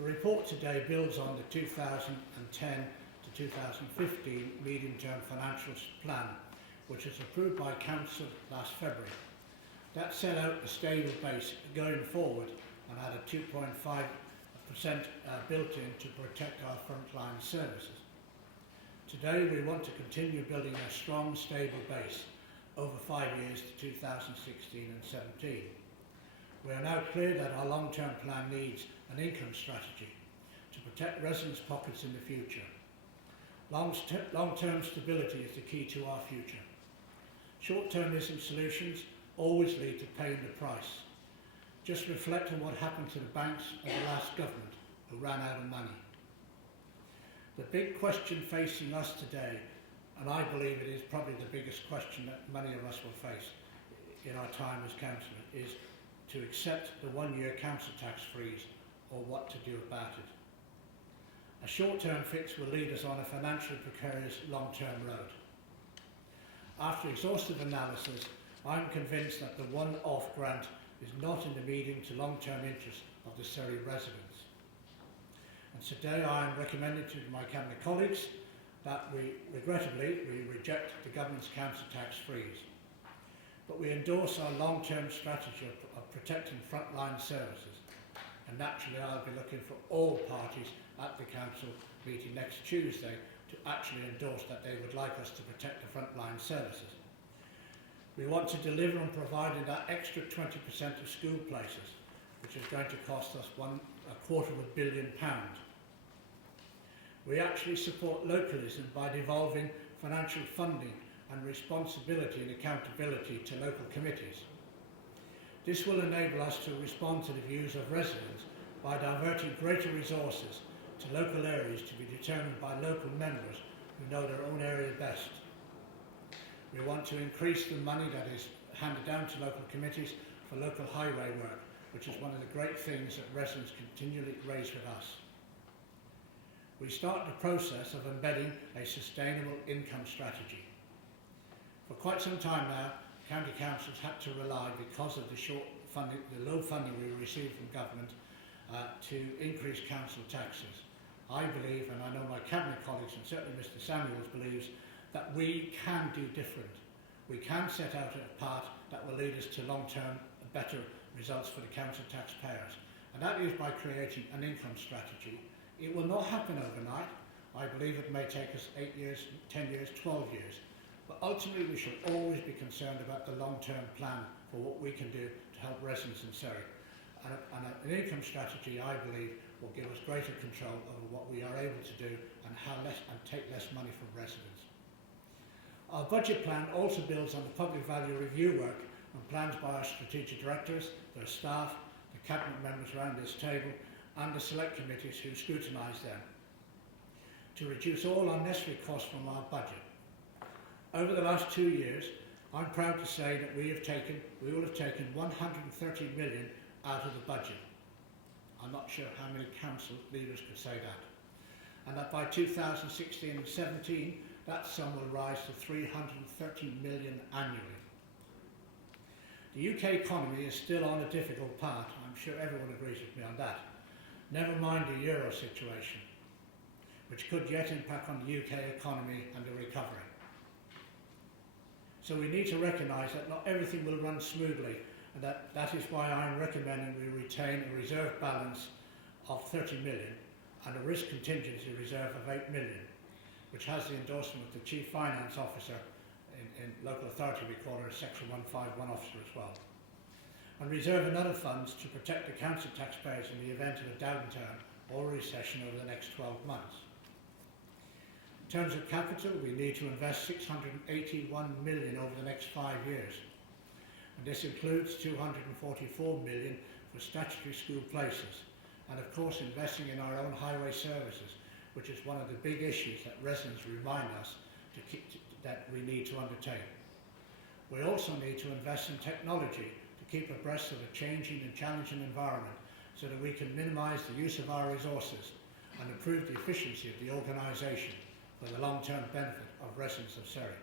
The report today builds on the 2010 to 2015 medium-term financial plan, which was approved by Council last February. That set out a stable base going forward and had a 2.5% built in to protect our frontline services. Today we want to continue building a strong, stable base over 5 years to 2016 and 17. We are now clear that our long-term plan needs an income strategy to protect residents' pockets in the future. Long-term stability is the key to our future. Short-termism solutions always lead to paying the price. Just reflect on what happened to the banks of the last government who ran out of money. The big question facing us today, and I believe it is probably the biggest question that many of us will face in our time as councillor, is to accept the one-year council tax freeze or what to do about it. A short-term fix will lead us on a financially precarious long-term road. After exhaustive analysis, I'm convinced that the one-off grant is not in the medium to long-term interest of the Surrey residents. And today I am recommending to my Cabinet colleagues that regrettably, we reject the government's council tax freeze. But we endorse our long-term strategy of protecting frontline services. And naturally, I'll be looking for all parties at the council meeting next Tuesday to actually endorse that they would like us to protect the frontline services. We want to deliver on providing that extra 20% of school places, which is going to cost us £250 million. We actually support localism by devolving financial funding and responsibility and accountability to local committees. This will enable us to respond to the views of residents by diverting greater resources to local areas to be determined by local members who know their own area best. We want to increase the money that is handed down to local committees for local highway work, which is one of the great things that residents continually raise with us. We start the process of embedding a sustainable income strategy. For quite some time now, county councils had to rely, because of the low funding we receive from government, to increase council taxes. I believe, and I know my Cabinet colleagues and certainly Mr Samuels believes, that we can do different. We can set out a path that will lead us to long-term better results for the council taxpayers. And that is by creating an income strategy. It will not happen overnight. I believe it may take us 8 years, 10 years, 12 years. But ultimately we should always be concerned about the long-term plan for what we can do to help residents in Surrey. And an income strategy, I believe, will give us greater control over what we are able to do and take less money from residents. Our budget plan also builds on the public value review work and plans by our strategic directors, their staff, the Cabinet members around this table and the select committees who scrutinise them, to reduce all unnecessary costs from our budget. Over the last 2 years, I'm proud to say that we will have taken 130 million out of the budget. I'm not sure how many council leaders could say that. And that by 2016 and 17, that sum will rise to 330 million annually. The UK economy is still on a difficult path. I'm sure everyone agrees with me on that. Never mind the euro situation, which could yet impact on the UK economy and the recovery. So we need to recognise that not everything will run smoothly, and that is why I'm recommending we retain a reserve balance of 30 million and a risk contingency reserve of 8 million, which has the endorsement of the Chief Finance Officer in local authority. We call her a Section 151 officer as well. And reserve another funds to protect the council taxpayers in the event of a downturn or recession over the next 12 months. In terms of capital, we need to invest 681 million over the next 5 years. And this includes 244 million for statutory school places, and of course investing in our own highway services, which is one of the big issues that residents remind us that we need to undertake. We also need to invest in technology to keep abreast of a changing and challenging environment so that we can minimise the use of our resources and improve the efficiency of the organisation for the long-term benefit of residents of Surrey.